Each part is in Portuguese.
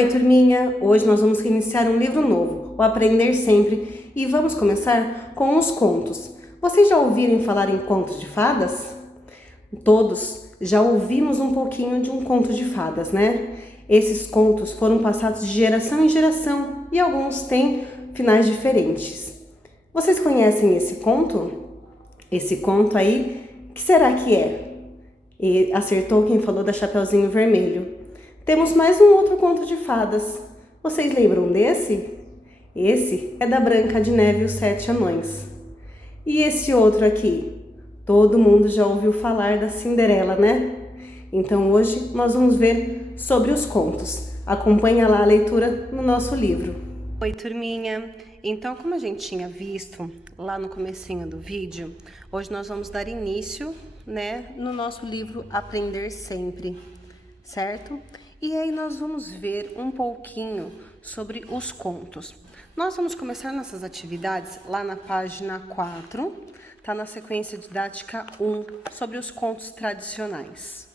Oi, turminha! Hoje nós vamos iniciar um livro novo, o Aprender Sempre, e vamos começar com os contos. Vocês já ouviram falar em contos de fadas? Todos já ouvimos um pouquinho de um conto de fadas, né? Esses contos foram passados de geração em geração e alguns têm finais diferentes. Vocês conhecem esse conto? Esse conto aí, que será que é? E acertou quem falou da Chapeuzinho Vermelho. Temos mais um outro conto de fadas. Vocês lembram desse? Esse é da Branca de Neve e os Sete Anões. E esse outro aqui? Todo mundo já ouviu falar da Cinderela, né? Então hoje nós vamos ver sobre os contos. Acompanha lá a leitura no nosso livro. Oi, turminha! Então, como a gente tinha visto lá no comecinho do vídeo, hoje nós vamos dar início, né, no nosso livro Aprender Sempre, certo? E aí nós vamos ver um pouquinho sobre os contos. Nós vamos começar nossas atividades lá na página 4, tá na sequência didática 1, sobre os contos tradicionais.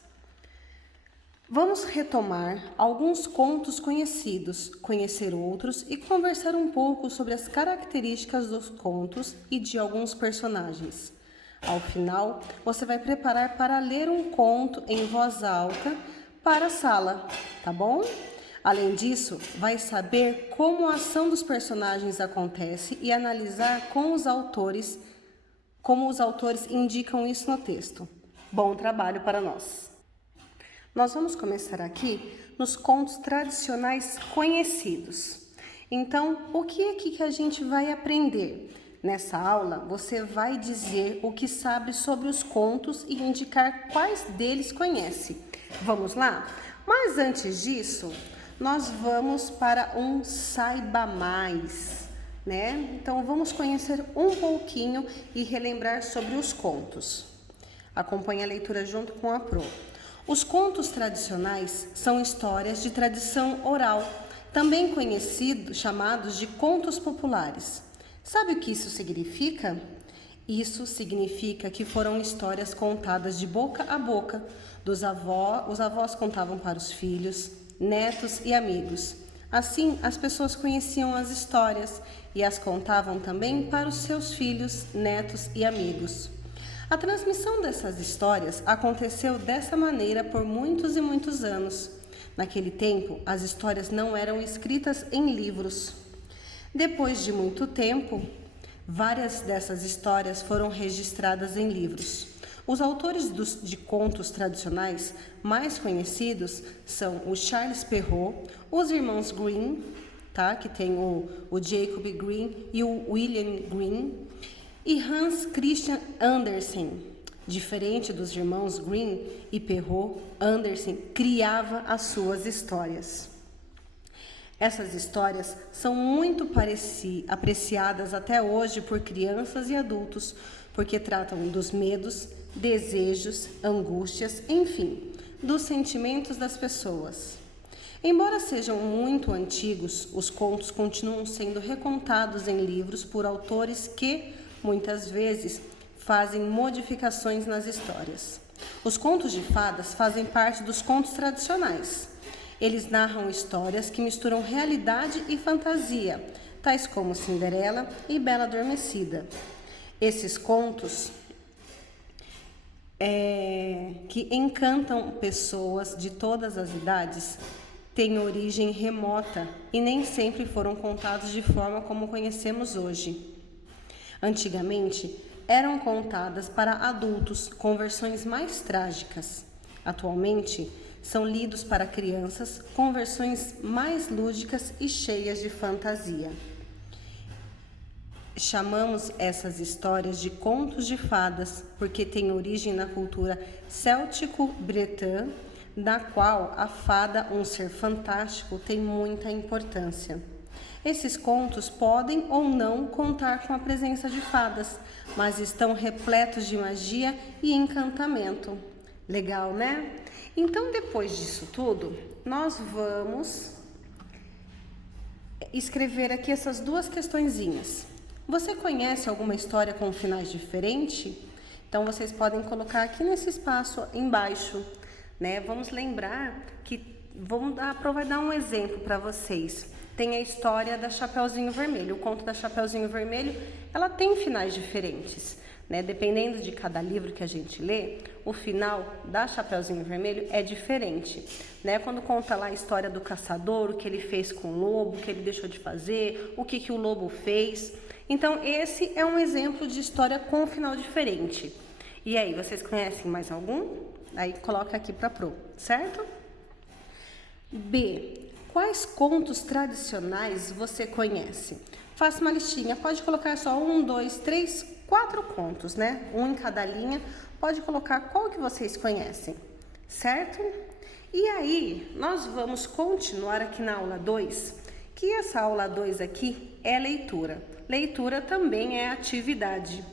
Vamos retomar alguns contos conhecidos, conhecer outros e conversar um pouco sobre as características dos contos e de alguns personagens. Ao final, você vai preparar para ler um conto em voz alta para a sala, tá bom? Além disso, vai saber como a ação dos personagens acontece e analisar com os autores, como os autores indicam isso no texto. Bom trabalho para nós! Nós vamos começar aqui nos contos tradicionais conhecidos. Então, o que é que a gente vai aprender? Nessa aula, você vai dizer o que sabe sobre os contos e indicar quais deles conhece. Vamos lá? Mas antes disso, nós vamos para um Saiba Mais, né? Então, vamos conhecer um pouquinho e relembrar sobre os contos. Acompanhe a leitura junto com a Pro. Os contos tradicionais são histórias de tradição oral, também conhecidos, chamados de contos populares. Sabe o que isso significa? Isso significa que foram histórias contadas de boca a boca. Os avós contavam para os filhos, netos e amigos. Assim, as pessoas conheciam as histórias e as contavam também para os seus filhos, netos e amigos. A transmissão dessas histórias aconteceu dessa maneira por muitos e muitos anos. Naquele tempo, as histórias não eram escritas em livros. Depois de muito tempo, várias dessas histórias foram registradas em livros. Os autores de contos tradicionais mais conhecidos são o Charles Perrault, os irmãos Grimm, tá? Que tem o Jacob Grimm e o William Grimm, e Hans Christian Andersen. Diferente dos irmãos Grimm e Perrault, Andersen criava as suas histórias. Essas histórias são muito apreciadas até hoje por crianças e adultos, porque tratam dos medos, desejos, angústias, enfim, dos sentimentos das pessoas. Embora sejam muito antigos, os contos continuam sendo recontados em livros por autores que, muitas vezes, fazem modificações nas histórias. Os contos de fadas fazem parte dos contos tradicionais. Eles narram histórias que misturam realidade e fantasia, tais como Cinderela e Bela Adormecida. Esses contos que encantam pessoas de todas as idades têm origem remota e nem sempre foram contados de forma como conhecemos hoje. Antigamente, eram contadas para adultos com versões mais trágicas. Atualmente, são lidos para crianças com versões mais lúdicas e cheias de fantasia. Chamamos essas histórias de contos de fadas porque têm origem na cultura céltico-bretã, na qual a fada, um ser fantástico, tem muita importância. Esses contos podem ou não contar com a presença de fadas, mas estão repletos de magia e encantamento. Legal, né? Então, depois disso tudo, nós vamos escrever aqui essas duas questõezinhas. Você conhece alguma história com finais diferentes? Então, vocês podem colocar aqui nesse espaço embaixo, né? Vamos lembrar que A Pro vai dar um exemplo para vocês. Tem a história da Chapeuzinho Vermelho. O conto da Chapeuzinho Vermelho, ela tem finais diferentes, né? Dependendo de cada livro que a gente lê, o final da Chapeuzinho Vermelho é diferente, né? Quando conta lá a história do caçador, o que ele fez com o lobo, o que ele deixou de fazer, o que o lobo fez. Então, esse é um exemplo de história com um final diferente. E aí, vocês conhecem mais algum? Aí, coloca aqui para Pro, certo? B. Quais contos tradicionais você conhece? Faça uma listinha, pode colocar só 1, 2, 3, 4 contos, né? Um em cada linha, pode colocar qual que vocês conhecem, certo? E aí, nós vamos continuar aqui na aula 2, que essa aula 2 aqui é leitura. Leitura também é atividade.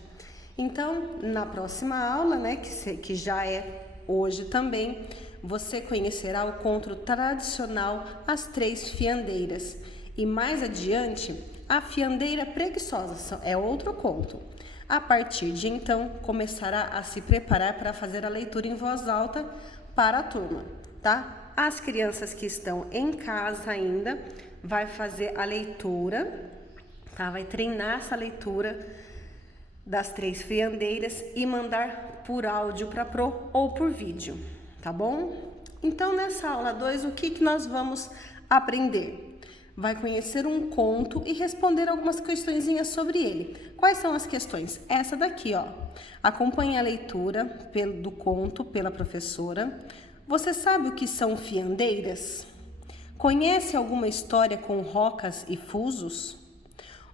Então, na próxima aula, né, que já é hoje também, você conhecerá o conto tradicional As Três Fiandeiras. E mais adiante, A Fiandeira Preguiçosa, é outro conto. A partir de então, começará a se preparar para fazer a leitura em voz alta para a turma, tá? As crianças que estão em casa ainda, vai fazer a leitura, tá? Vai treinar essa leitura das Três Fiandeiras e mandar por áudio para Pro ou por vídeo, tá bom? Então, nessa aula 2, o que nós vamos aprender? Vai conhecer um conto e responder algumas questõezinhas sobre ele. Quais são as questões? Essa daqui, ó. Acompanhe a leitura do conto pela professora. Você sabe o que são fiandeiras? Conhece alguma história com rocas e fusos?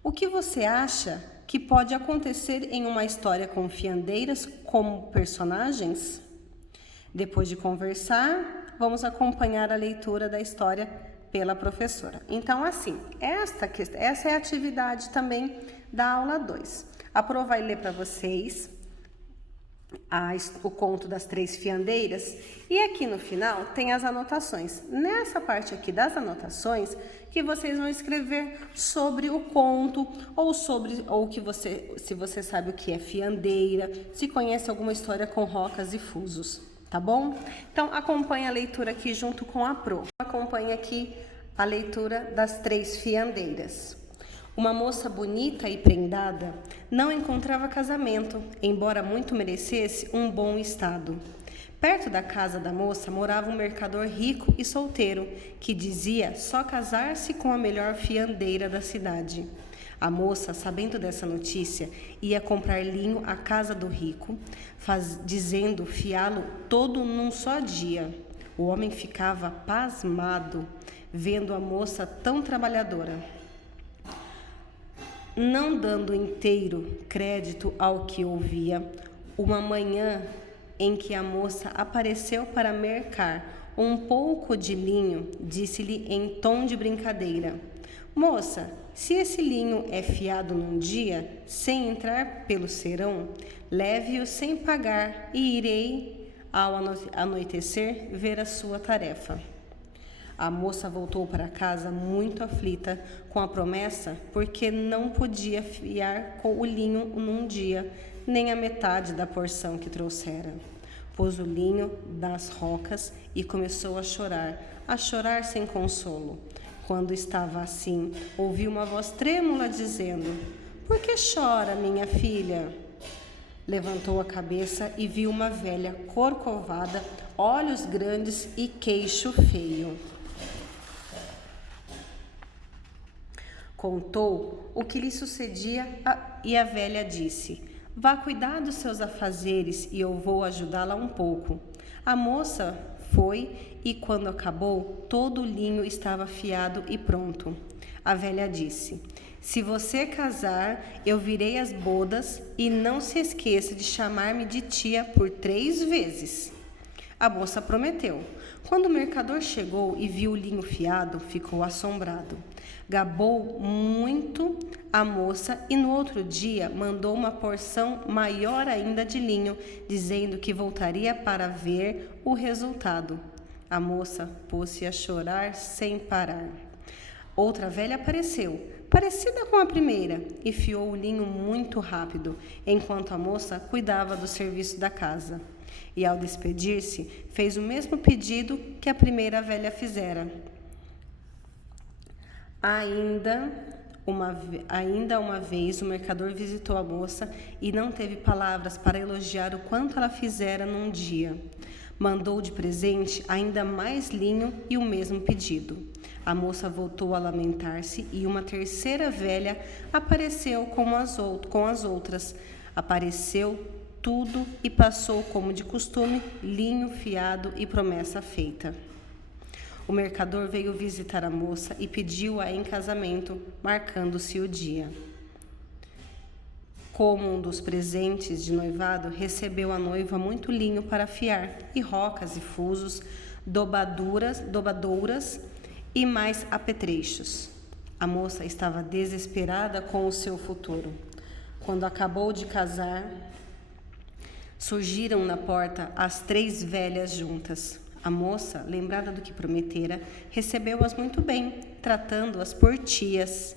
O que você acha que pode acontecer em uma história com fiandeiras como personagens? Depois de conversar, vamos acompanhar a leitura da história pela professora. Então, assim, essa é a atividade também da aula 2. A Pro vai ler para vocês o conto das Três Fiandeiras e aqui no final tem as anotações. Nessa parte aqui das anotações que vocês vão escrever sobre o conto se você sabe o que é fiandeira, se conhece alguma história com rocas e fusos, tá bom? Então acompanhe a leitura aqui junto com a Pro. Acompanhe aqui a leitura das Três Fiandeiras. Uma moça bonita e prendada não encontrava casamento, embora muito merecesse um bom estado. Perto da casa da moça morava um mercador rico e solteiro, que dizia só casar-se com a melhor fiandeira da cidade. A moça, sabendo dessa notícia, ia comprar linho à casa do rico, dizendo fiá-lo todo num só dia. O homem ficava pasmado, vendo a moça tão trabalhadora. Não dando inteiro crédito ao que ouvia, uma manhã em que a moça apareceu para mercar um pouco de linho, disse-lhe em tom de brincadeira: Moça, se esse linho é fiado num dia, sem entrar pelo serão, leve-o sem pagar e irei, ao anoitecer, ver a sua tarefa. A moça voltou para casa muito aflita com a promessa, porque não podia fiar com o linho num dia, nem a metade da porção que trouxera. Pôs o linho das rocas e começou a chorar sem consolo. Quando estava assim, ouviu uma voz trêmula dizendo: Por que chora, minha filha? Levantou a cabeça e viu uma velha corcovada, olhos grandes e queixo feio. Contou o que lhe sucedia e a velha disse: Vá cuidar dos seus afazeres e eu vou ajudá-la um pouco. A moça foi e, quando acabou, todo o linho estava afiado e pronto. A velha disse: Se você casar, eu virei as bodas e não se esqueça de chamar-me de tia por 3 vezes. A moça prometeu. Quando o mercador chegou e viu o linho fiado, ficou assombrado. Gabou muito a moça e no outro dia mandou uma porção maior ainda de linho, dizendo que voltaria para ver o resultado. A moça pôs-se a chorar sem parar. Outra velha apareceu, parecida com a primeira, e fiou o linho muito rápido, enquanto a moça cuidava do serviço da casa. E ao despedir-se, fez o mesmo pedido que a primeira velha fizera. Ainda uma vez o mercador visitou a moça e não teve palavras para elogiar o quanto ela fizera num dia. Mandou de presente ainda mais linho e o mesmo pedido. A moça voltou a lamentar-se e uma terceira velha apareceu com as outras. Apareceu tudo e passou, como de costume, linho, fiado e promessa feita. O mercador veio visitar a moça e pediu-a em casamento, marcando-se o dia. Como um dos presentes de noivado, recebeu a noiva muito linho para fiar, e rocas e fusos, dobadouras e mais apetrechos. A moça estava desesperada com o seu futuro. Quando acabou de casar, surgiram na porta as 3 velhas juntas. A moça, lembrada do que prometera, recebeu-as muito bem, tratando-as por tias,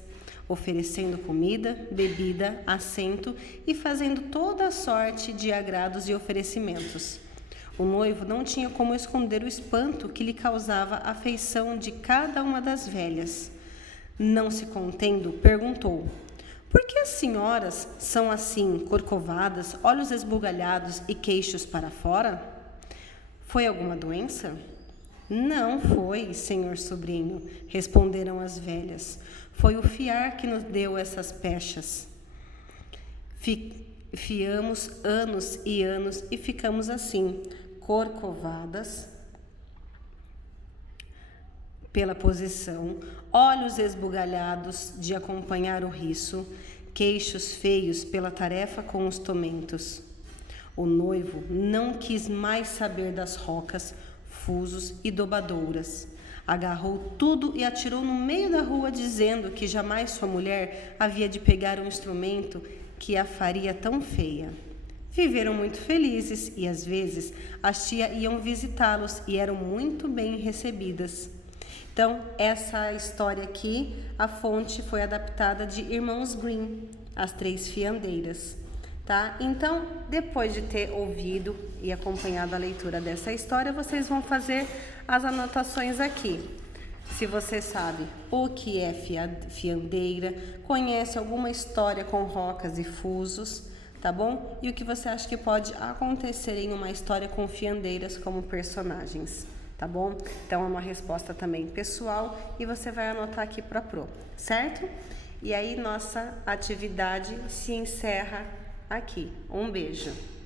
oferecendo comida, bebida, assento e fazendo toda a sorte de agrados e oferecimentos. O noivo não tinha como esconder o espanto que lhe causava a feição de cada uma das velhas. Não se contendo, perguntou: por que as senhoras são assim, corcovadas, olhos esbugalhados e queixos para fora? Foi alguma doença? Não foi, senhor sobrinho, responderam as velhas. Foi o fiar que nos deu essas pechas. Fiamos anos e anos e ficamos assim, corcovadas pela posição, olhos esbugalhados de acompanhar o riso, queixos feios pela tarefa com os tomentos. O noivo não quis mais saber das rocas, fusos e dobadouras. Agarrou tudo e atirou no meio da rua, dizendo que jamais sua mulher havia de pegar um instrumento que a faria tão feia. Viveram muito felizes e, às vezes, as tias iam visitá-los e eram muito bem recebidas. Então, essa história aqui, a fonte foi adaptada de Irmãos Grimm, As 3 Fiandeiras. Tá? Então, depois de ter ouvido e acompanhado a leitura dessa história, vocês vão fazer as anotações aqui. Se você sabe o que é fiandeira, conhece alguma história com rocas e fusos, tá bom? E o que você acha que pode acontecer em uma história com fiandeiras como personagens, tá bom? Então, é uma resposta também pessoal e você vai anotar aqui para a Pro, certo? E aí, nossa atividade se encerra aqui. Um beijo!